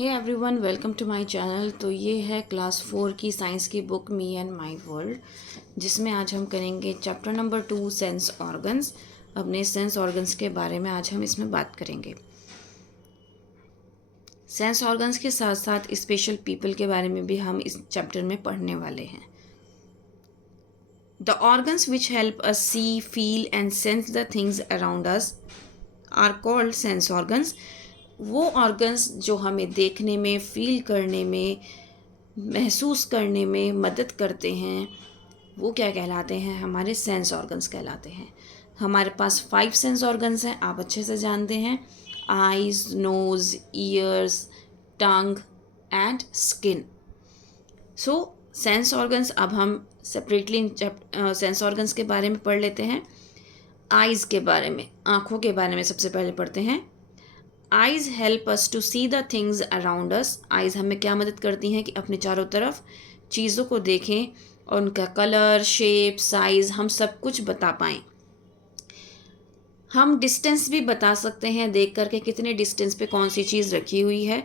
Hey everyone, welcome to my channel. तो ये है क्लास 4 की साइंस की book me and my world, जिसमें आज हम करेंगे चैप्टर नंबर 2 सेंस ऑर्गन्स। अपने सेंस ऑर्गन्स के बारे में आज हम इसमें बात करेंगे। सेंस ऑर्गन्स के साथ साथ स्पेशल पीपल के बारे में भी हम इस चैप्टर में पढ़ने वाले हैं। The organs which help us see, feel and sense the things around us are called sense organs. वो ऑर्गन्स जो हमें देखने में, फील करने में, महसूस करने में मदद करते हैं, वो क्या कहलाते हैं? हमारे सेंस ऑर्गन्स कहलाते हैं। हमारे पास 5 सेंस ऑर्गन्स हैं, आप अच्छे से जानते हैं। Eyes, nose, ears, tongue and skin. So sense organs अब हम सेपरेटली सेंस ऑर्गन्स के बारे में पढ़ लेते हैं। आइज़ के बारे में, आँखों के बारे में सबसे पहले पढ़ते हैं। Eyes help us to see the things around us. Eyes हमें क्या मदद करती हैं कि अपने चारों तरफ चीज़ों को देखें और उनका कलर, शेप, साइज़ हम सब कुछ बता पाएँ। हम डिस्टेंस भी बता सकते हैं देख करके कितने डिस्टेंस पे कौन सी चीज़ रखी हुई है।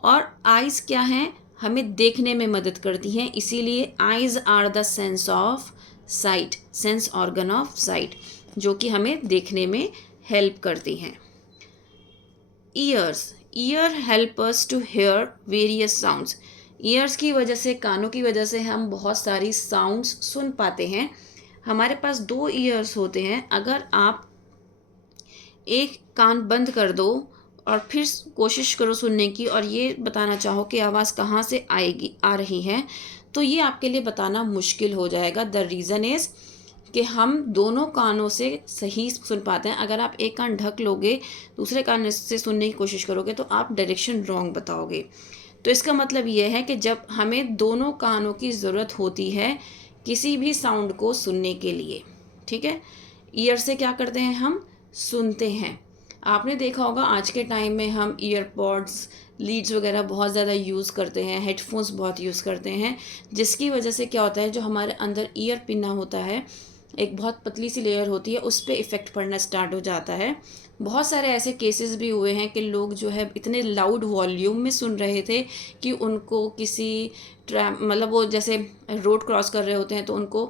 और आइज़ क्या हैं? हमें देखने में मदद करती हैं, इसीलिए eyes are the sense of sight, sense organ of sight, जो कि हमें देखने में हेल्प करती हैं। Ears, ear help us to hear various sounds. Ears की वजह से, कानों की वजह से हम बहुत सारी साउंड्स सुन पाते हैं। हमारे पास 2 ईयर्स होते हैं। अगर आप एक कान बंद कर दो और फिर कोशिश करो सुनने की, और ये बताना चाहो कि आवाज़ कहाँ से आ रही है, तो ये आपके लिए बताना मुश्किल हो जाएगा। द रीज़न इज़ कि हम दोनों कानों से सही सुन पाते हैं। अगर आप एक कान ढक लोगे, दूसरे कान से सुनने की कोशिश करोगे, तो आप डायरेक्शन रॉन्ग बताओगे। तो इसका मतलब ये है कि जब हमें दोनों कानों की ज़रूरत होती है किसी भी साउंड को सुनने के लिए, ठीक है। ईयर से क्या करते हैं? हम सुनते हैं। आपने देखा होगा आज के टाइम में हम ईयरपॉड्स, लीड्स वगैरह बहुत ज़्यादा यूज़ करते हैं, हेडफोन्स बहुत यूज़ करते हैं, जिसकी वजह से क्या होता है, जो हमारे अंदर ईयर पिन्ना होता है, एक बहुत पतली सी लेयर होती है, उस पर इफ़ेक्ट पड़ना स्टार्ट हो जाता है। बहुत सारे ऐसे केसेस भी हुए हैं कि लोग जो है इतने लाउड वॉल्यूम में सुन रहे थे कि उनको किसी मतलब वो जैसे रोड क्रॉस कर रहे होते हैं तो उनको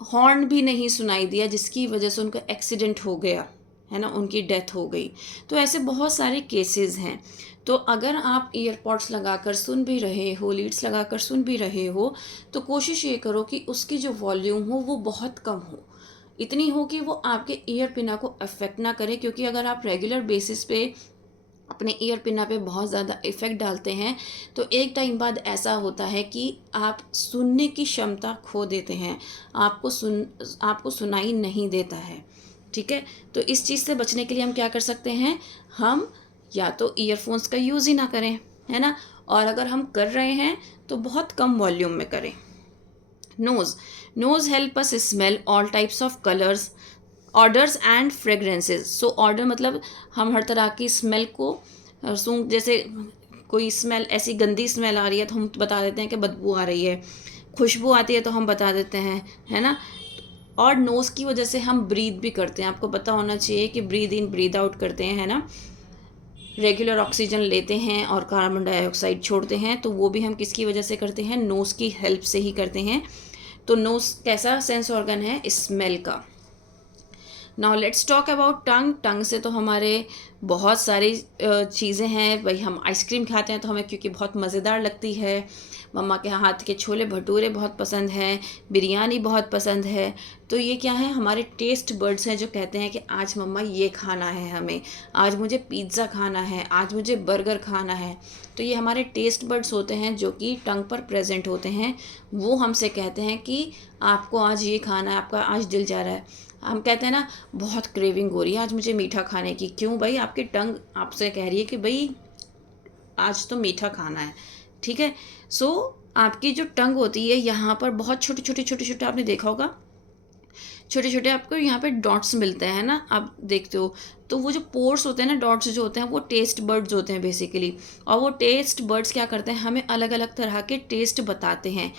हॉर्न भी नहीं सुनाई दिया, जिसकी वजह से उनका एक्सीडेंट हो गया, है ना, उनकी डेथ हो गई। तो ऐसे बहुत सारे केसेस हैं। तो अगर आप ईयरपॉड्स लगाकर सुन भी रहे हो, लीड्स लगाकर सुन भी रहे हो, तो कोशिश ये करो कि उसकी जो वॉल्यूम हो वो बहुत कम हो, इतनी हो कि वो आपके ईयर पिना को अफेक्ट ना करे। क्योंकि अगर आप रेगुलर बेसिस पे अपने ईयर पिना पे बहुत ज़्यादा इफ़ेक्ट डालते हैं, तो एक टाइम बाद ऐसा होता है कि आप सुनने की क्षमता खो देते हैं, आपको सुनाई नहीं देता है, ठीक है। तो इस चीज़ से बचने के लिए हम क्या कर सकते हैं? हम या तो ईयरफोन्स का यूज़ ही ना करें, है ना, और अगर हम कर रहे हैं तो बहुत कम वॉल्यूम में करें। Nose, nose help us smell all types of colours, odours and fragrances. So odour मतलब हम हर तरह की स्मेल को सूंघ, जैसे कोई स्मेल ऐसी गंदी स्मेल आ रही है तो हम बता देते हैं कि बदबू आ रही है, खुशबू आती है तो हम बता देते हैं, है ना। और नोज़ की वजह से हम ब्रीथ भी करते हैं। आपको पता होना चाहिए कि ब्रीथ इन ब्रीथ आउट करते हैं, है ना। रेगुलर ऑक्सीजन लेते हैं और कार्बन डाइऑक्साइड छोड़ते हैं, तो वो भी हम किसकी वजह से करते हैं? नोज़ की हेल्प से ही करते हैं। तो नोज़ कैसा सेंस ऑर्गन है? स्मेल का। नाउ लेट्स टॉक अबाउट टंग। टंग से तो हमारे बहुत सारी चीज़ें हैं भाई। हम आइसक्रीम खाते हैं तो हमें क्योंकि बहुत मज़ेदार लगती है, मम्मा के हाथ के छोले भटूरे बहुत पसंद हैं, बिरयानी बहुत पसंद है। तो ये क्या है? हमारे टेस्ट बर्ड्स हैं जो कहते हैं कि आज मम्मा ये खाना है हमें, आज मुझे पिज़्ज़ा खाना है, आज मुझे बर्गर खाना है। तो ये हमारे टेस्ट बर्ड्स होते हैं जो कि टंग पर प्रेजेंट होते हैं। वो हमसे कहते हैं कि आपको आज ये खाना है, आपका आज दिल जा रहा है। हम कहते हैं ना, बहुत क्रेविंग हो रही है आज मुझे मीठा खाने की। क्यों भाई? आपकी टंग आपसे कह रही है कि भाई आज तो मीठा खाना है, ठीक है। सो आपकी जो टंग होती है, यहाँ पर बहुत छोटे छोटे छोटे छोटे, आपने देखा होगा छोटे छोटे आपको यहाँ पे डॉट्स मिलते हैं ना, आप देखते हो। तो वो जो पोर्स होते हैं ना, डॉट्स जो होते हैं, वो टेस्ट बर्ड्स होते हैं बेसिकली। और वो टेस्ट बर्ड्स क्या करते हैं? हमें अलग अलग तरह के टेस्ट बताते हैं।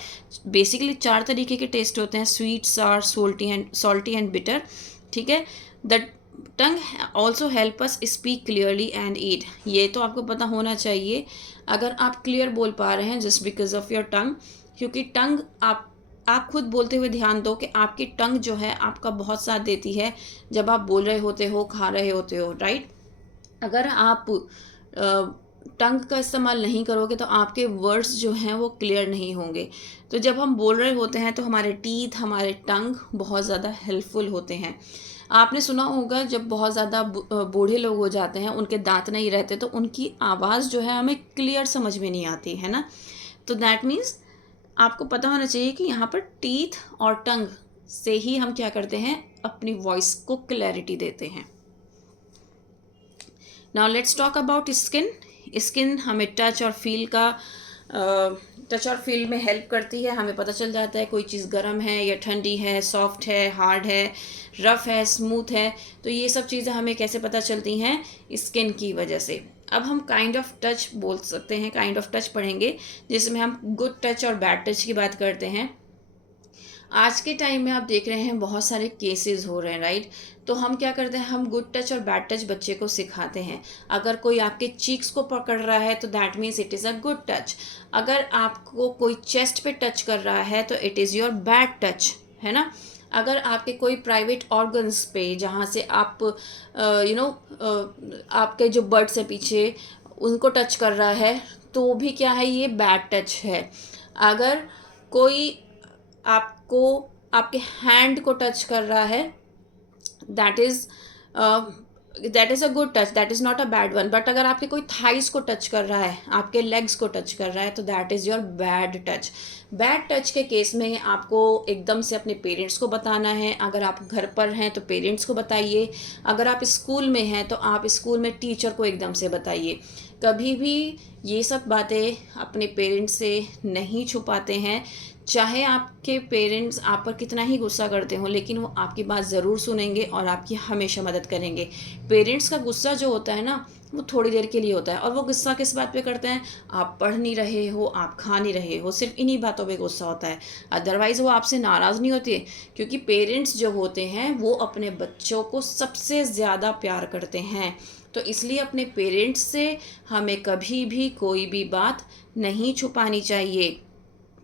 बेसिकली 4 तरीके के टेस्ट होते हैं: स्वीट, सार, सॉल्टी एंड बिटर, ठीक है। The tongue also help us speak clearly and eat, ये तो आपको पता होना चाहिए अगर आप क्लियर बोल पा रहे हैं just because of your tongue, क्योंकि टंग आप खुद बोलते हुए ध्यान दो कि आपकी टंग जो है आपका बहुत साथ देती है जब आप बोल रहे होते हो, खा रहे होते हो, राइट। अगर आप टंग का इस्तेमाल नहीं करोगे तो आपके वर्ड्स जो हैं वो क्लियर नहीं होंगे। तो जब हम बोल रहे होते हैं तो हमारे टीथ, हमारे टंग बहुत ज़्यादा हेल्पफुल होते हैं। आपने सुना होगा जब बहुत ज़्यादा बूढ़े लोग हो जाते हैं, उनके दांत नहीं रहते, तो उनकी आवाज़ जो है हमें क्लियर समझ में नहीं आती है ना। तो दैट मीन्स आपको पता होना चाहिए कि यहाँ पर टीथ और टंग से ही हम क्या करते हैं, अपनी वॉइस को क्लैरिटी देते हैं। Now let's talk about skin. Skin हमें टच और फील का टच और फील में हेल्प करती है। हमें पता चल जाता है कोई चीज़ गर्म है या ठंडी है, सॉफ्ट है, हार्ड है, रफ़ है, स्मूथ है। तो ये सब चीज़ें हमें कैसे पता चलती हैं, स्किन की वजह से। अब हम काइंड ऑफ टच बोल सकते हैं, काइंड ऑफ टच पढ़ेंगे जिसमें हम गुड टच और बैड टच की बात करते हैं। आज के टाइम में आप देख रहे हैं बहुत सारे केसेस हो रहे हैं, राइट। तो हम क्या करते हैं, हम गुड टच और बैड टच बच्चे को सिखाते हैं। अगर कोई आपके चीक्स को पकड़ रहा है तो that means it is a good touch. अगर आपको कोई चेस्ट पे टच कर रहा है तो it is your bad touch, है ना। अगर आपके कोई प्राइवेट ऑर्गन्स पे, जहाँ से आप आपके जो बर्ड्स है पीछे, उनको टच कर रहा है तो भी क्या है, ये बैड टच है। अगर कोई आपको आपके हैंड को टच कर रहा है, that is that is a good touch, that is not a bad one. But अगर आपके कोई थाइस को टच कर रहा है, आपके लेग्स को टच कर रहा है, तो that is your bad touch. Bad touch के केस में आपको एकदम से अपने पेरेंट्स को बताना है। अगर आप घर पर हैं तो पेरेंट्स को बताइए, अगर आप स्कूल में हैं तो आप स्कूल में टीचर को एकदम से बताइए। कभी भी ये सब बातें अपने पेरेंट्स से नहीं छुपाते हैं। चाहे आपके पेरेंट्स आप पर कितना ही गुस्सा करते हों, लेकिन वो आपकी बात ज़रूर सुनेंगे और आपकी हमेशा मदद करेंगे। पेरेंट्स का गुस्सा जो होता है ना, वो थोड़ी देर के लिए होता है। और वो गुस्सा किस बात पे करते हैं, आप पढ़ नहीं रहे हो, आप खा नहीं रहे हो, सिर्फ इन्हीं बातों पे गुस्सा होता है। अदरवाइज़ वो आपसे नाराज़ नहीं होते, क्योंकि पेरेंट्स जो होते हैं वो अपने बच्चों को सबसे ज़्यादा प्यार करते हैं। तो इसलिए अपने पेरेंट्स से हमें कभी भी कोई भी बात नहीं छुपानी चाहिए,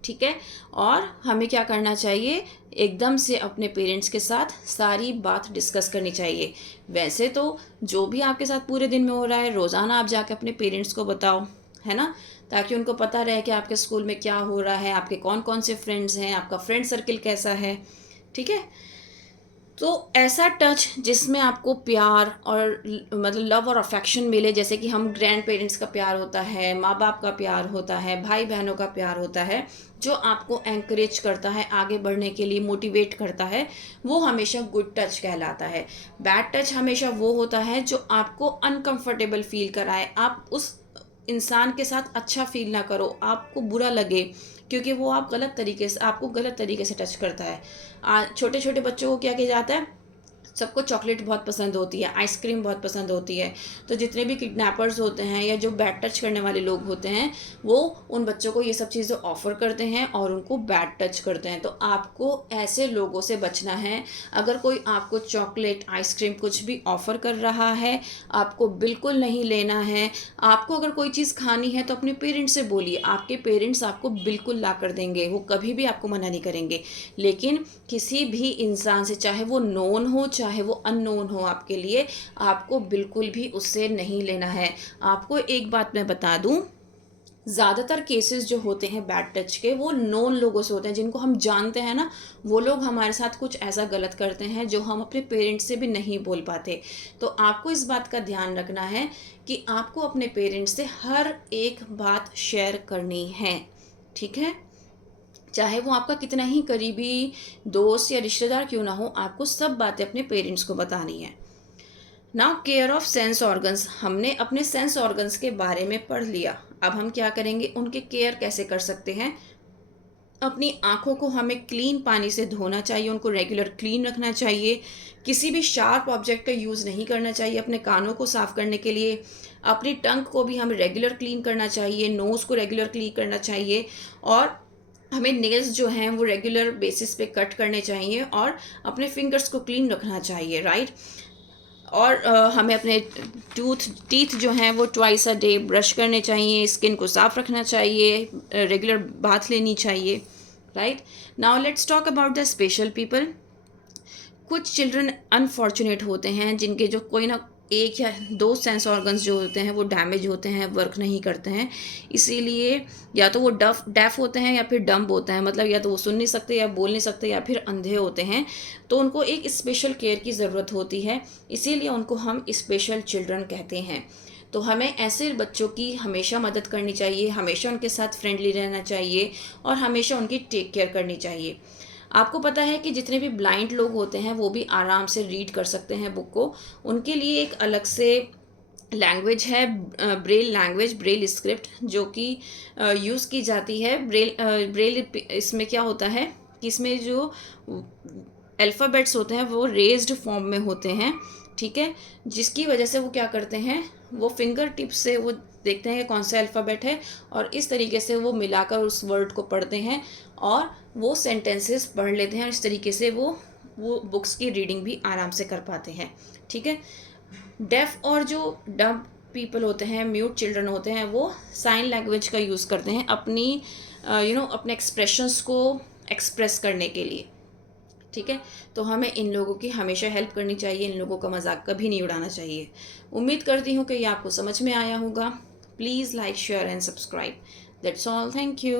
ठीक है। और हमें क्या करना चाहिए, एकदम से अपने पेरेंट्स के साथ सारी बात डिस्कस करनी चाहिए। वैसे तो जो भी आपके साथ पूरे दिन में हो रहा है, रोज़ाना आप जाके अपने पेरेंट्स को बताओ, है ना, ताकि उनको पता रहे कि आपके स्कूल में क्या हो रहा है, आपके कौन कौन से फ्रेंड्स हैं, आपका फ्रेंड सर्किल कैसा है, ठीक है। तो ऐसा टच जिसमें आपको प्यार और मतलब लव और अफेक्शन मिले, जैसे कि हम ग्रैंड पेरेंट्स का प्यार होता है, माँ बाप का प्यार होता है, भाई बहनों का प्यार होता है, जो आपको एंकरेज करता है, आगे बढ़ने के लिए मोटिवेट करता है, वो हमेशा गुड टच कहलाता है। बैड टच हमेशा वो होता है जो आपको अनकंफर्टेबल फील कराए, आप उस इंसान के साथ अच्छा फील ना करो, आपको बुरा लगे, क्योंकि वो आपको गलत तरीके से टच करता है। छोटे छोटे बच्चों को क्या किया जाता है, सबको चॉकलेट बहुत पसंद होती है, आइसक्रीम बहुत पसंद होती है। तो जितने भी किडनैपर्स होते हैं या जो बैड टच करने वाले लोग होते हैं, वो उन बच्चों को ये सब चीज़ें ऑफ़र करते हैं और उनको बैड टच करते हैं। तो आपको ऐसे लोगों से बचना है। अगर कोई आपको चॉकलेट, आइसक्रीम कुछ भी ऑफ़र कर रहा है, आपको बिल्कुल नहीं लेना है। आपको अगर कोई चीज़ खानी है तो अपने पेरेंट्स से बोलिए, आपके पेरेंट्स आपको बिल्कुल ला कर देंगे, वो कभी भी आपको मना नहीं करेंगे। लेकिन किसी भी इंसान से, चाहे वो नोन हो चाहे वो अननोन हो, आपके लिए आपको बिल्कुल भी उससे नहीं लेना है। आपको एक बात मैं बता दूं, ज़्यादातर केसेस जो होते हैं बैड टच के, वो नोन लोगों से होते हैं, जिनको हम जानते हैं ना। वो लोग हमारे साथ कुछ ऐसा गलत करते हैं जो हम अपने पेरेंट्स से भी नहीं बोल पाते। तो आपको इस बात का ध्यान रखना है कि आपको अपने पेरेंट्स से हर एक बात शेयर करनी है, ठीक है। चाहे वो आपका कितना ही करीबी दोस्त या रिश्तेदार क्यों ना हो, आपको सब बातें अपने पेरेंट्स को बतानी है। Now care of sense organs, हमने अपने सेंस ऑर्गन्स के बारे में पढ़ लिया। अब हम क्या करेंगे, उनके केयर कैसे कर सकते हैं। अपनी आँखों को हमें क्लीन पानी से धोना चाहिए, उनको रेगुलर क्लीन रखना चाहिए। किसी भी शार्प ऑब्जेक्ट का यूज़ नहीं करना चाहिए अपने कानों को साफ़ करने के लिए। अपनी टंग को भी हमें रेगुलर क्लीन करना चाहिए, नोज़ को रेगुलर क्लीन करना चाहिए, और हमें नेल्स जो हैं वो रेगुलर बेसिस पे कट करने चाहिए, और अपने फिंगर्स को क्लीन रखना चाहिए, राइट। और हमें अपने टीथ जो हैं वो ट्वाइस अ डे ब्रश करने चाहिए, स्किन को साफ़ रखना चाहिए, रेगुलर बाथ लेनी चाहिए, right. Now let's talk about the special people. कुछ चिल्ड्रन अनफॉर्चुनेट होते हैं जिनके जो कोई ना एक या दो सेंस ऑर्गन्स जो होते हैं वो डैमेज होते हैं, वर्क नहीं करते हैं, इसीलिए या तो वो डेफ होते हैं या फिर डम्ब होते हैं, मतलब या तो वो सुन नहीं सकते या बोल नहीं सकते या फिर अंधे होते हैं। तो उनको एक स्पेशल केयर की ज़रूरत होती है, इसीलिए उनको हम स्पेशल चिल्ड्रन कहते हैं। तो हमें ऐसे बच्चों की हमेशा मदद करनी चाहिए, हमेशा उनके साथ फ्रेंडली रहना चाहिए और हमेशा उनकी टेक केयर करनी चाहिए। आपको पता है कि जितने भी ब्लाइंड लोग होते हैं वो भी आराम से रीड कर सकते हैं बुक को। उनके लिए एक अलग से लैंग्वेज है, ब्रेल लैंग्वेज, ब्रेल स्क्रिप्ट, जो कि यूज़ की जाती है। ब्रेल इसमें क्या होता है कि इसमें जो अल्फ़ाबेट्स होते हैं वो रेज्ड फॉर्म में होते हैं, ठीक है, जिसकी वजह से वो क्या करते हैं, वो फिंगर टिप से वो देखते हैं कि कौन सा अल्फ़ाबेट है और इस तरीके से वो मिलाकर उस वर्ड को पढ़ते हैं और वो सेंटेंसेस पढ़ लेते हैं और इस तरीके से वो बुक्स की रीडिंग भी आराम से कर पाते हैं, ठीक है। डेफ और जो डम्ब पीपल होते हैं, म्यूट चिल्ड्रन होते हैं, वो साइन लैंग्वेज का यूज़ करते हैं अपनी अपने एक्सप्रेशंस को एक्सप्रेस करने के लिए, ठीक है। तो हमें इन लोगों की हमेशा हेल्प करनी चाहिए, इन लोगों का मजाक कभी नहीं उड़ाना चाहिए। उम्मीद करती हूँ कि ये आपको समझ में आया होगा। Please like, share and subscribe. That's all, thank you.